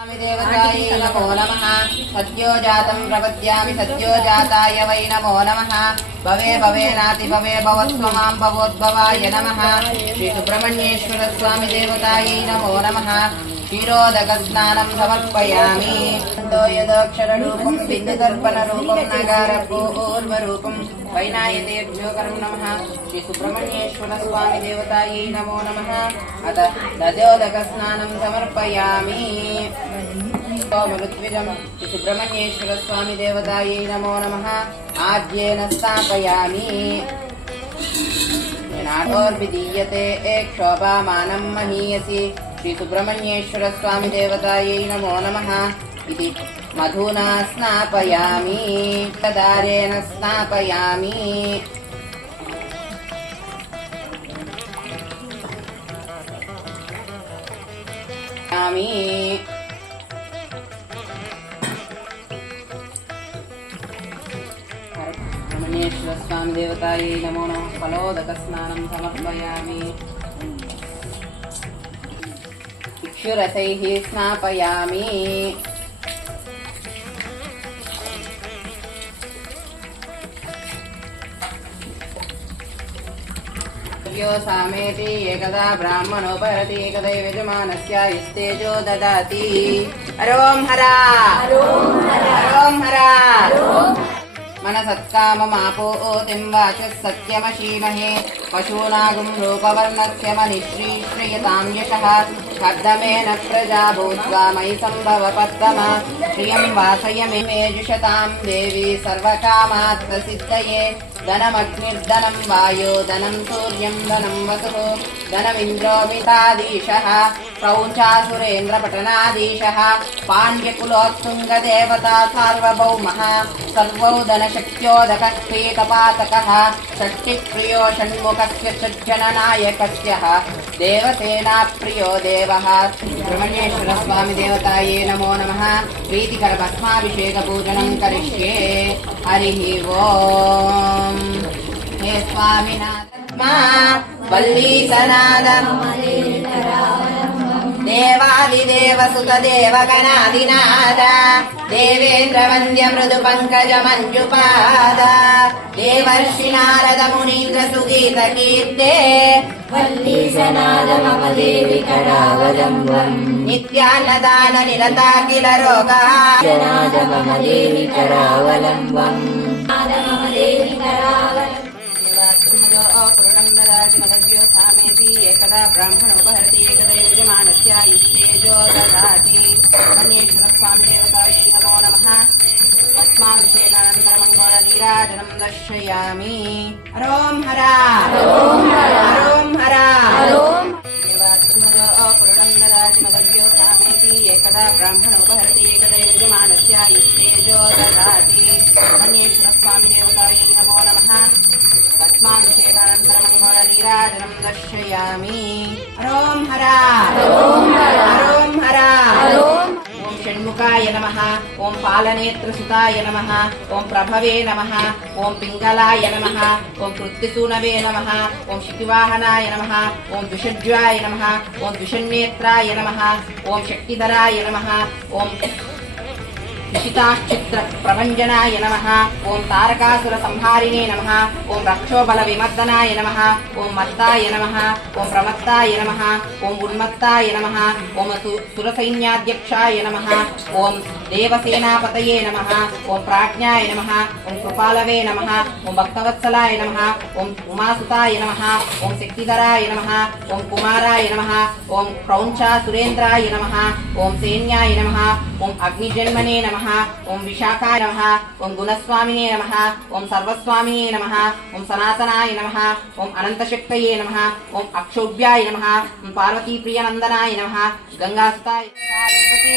దేవతాయై నమో నమః. సద్యో ప్రపద్యామి సద్యో వై నమో నమః. భవే నాతి భవే భవస్వమాం భవోద్భవాయ నమ. శ్రీ సుబ్రహ్మణ్యేశ్వర స్వామి దేవతాయై నమో నమ. క్షీరోదక స్నానం సమర్పయామి. యదోక్షర రూపం యదోక్షరూపం బిందుదర్పణ రూపం నగార పూర్వ రూపం వైనాయతేభ్యో కరం నమః. శ్రీ సుబ్రహ్మణ్యేశ్వర స్వామి దేవతాయై నమో నమః. అత దజోదక స్నానం సమర్పయామి. మరుద్విజం శ్రీ సుబ్రహ్మణ్యేశ్వర స్వామి దేవతాయై నమో నమ. ఆద్యేన స్థాపయామి. నాటోర్విదీయతే క్షోభామానం మహీయసి. శ్రీ సుబ్రహ్మణ్యేశ్వర స్వామి దేవతాయై నమో నమ. ఇది మధునా స్నాపయామి దారేణ స్నాపయామి. యామి. రమణేశ్వర స్వామి దేవతాయై నమో నమ. ఫలోదక స్నానం సమర్పయామి. ఇక్షురసై స్నాపయామి. सामेति एकदा ब्राह्मणोपरति एकदैव यजमानस्यायुस्तेजो ददाति। हरों। हरा हरों। हरा मनसत्काममापोतिं वाचः सत्यमशीमहे। पशूनागुं रूपवर्णस्य मनिश्रीश्रयतां यशः। యశः శబ్దమేన ప్రజా భూత్వా మయి సంభవ పద్మ శ్రియం వాసయ మే మేజుషతాం దేవి సర్వకామాత్మసిద్ధయే ధనమగ్నిర్ధనం వాయో ధనం సూర్యం ధనం వసుః ధనమింద్రోమితాదీశः ప్రౌంచాసురేంద్రపటనాదీశः పాండ్యకులోత్తుంగదేవతా సార్వభౌమः సర్వౌ ధనశక్త్యోదకः క్రీకపాతకः షష్టిప్రిयो देवसेनाप्रियो स्वामी देवताये नमो नमः। पूजन करिष्ये। हरि ओ हे स्वामिनाथ वल्लीसनादम् దేవాదిదేవసుత దేవగణాదినాద దేవేంద్ర వంద్య మృదు పంకజ మంజుపాద దేవర్షి నారద మునీంద్ర సుగీత కీర్తే దేవి నిత్యాన్నదాన నిరతా కిల మమ దేవి ఏకదా ఏకదా युक्तेजो ददाति। मन्येश्वर स्वामी देवतायै नमो नमः। तस्माभिषेकानन्तरमङ्गलनीराजनं दर्शयामि। हरों। हरा। हरों। हरा देवात्मजोऽपुरुणं ददाति मदव्यो सामेति एकदा ब्राह्मणोपहरति एकदा यजमानस्य युक्तेजो ददाति। मन्येश्वर स्वामी देवतायै नमो नमः। तस्माभिषेकानन्तरमङ्गलनीराजनं दर्शयामि। हरों हरा। षण्मुखाय नमः ॐ पालनेत्रसुताय नमः ॐ प्रभवे नमः ॐ पिङ्गलाय नमः ॐ कृत्तिसूनवे नमः ॐ शितिवाहनाय नमः ॐ द्विषड्जाय नमः ॐ द्विषण्नेत्राय नमः ॐ शक्तिधराय नमः ॐ ప్రభంజనాయ నమ ఓం తారకాసుర సంహారిణే నమ ఓం రక్షోబల విమర్దనాయ నమ ఓం మత్తాయ నమ ఓం ప్రమత్తాయ నమ ఓం ఉన్మత్తాయ నమ ఓం సురసైన్యాధ్యక్షాయ నమ ఓం దేవసేనాపతయే నమ ఓం ప్రాజ్ఞాయ నమ ఓం కృపాలవే నమ ఓం భక్తవత్సలాయ నమ ఓం ఉమాసుతాయ నమ ఓం శక్తిధరాయ నమ ఓం కుమారాయ నమ ఓం క్రౌంచా సురేంద్రాయ నమ ఓం సేన్యాయ నమ ఓం అగ్నిజన్మనే నమ ఓం విశాఖాయ నమ ఓం గుణస్వామినే నమ ఓం సర్వస్వామినే నమ ఓం సనాతనాయ నమ ఓం అనంతశక్తయే నమ ఓం అక్షోభ్యాయ నమ ఓం పార్వతీప్రియనందనాయ నమ గంగాసుతాయ పార్వతీ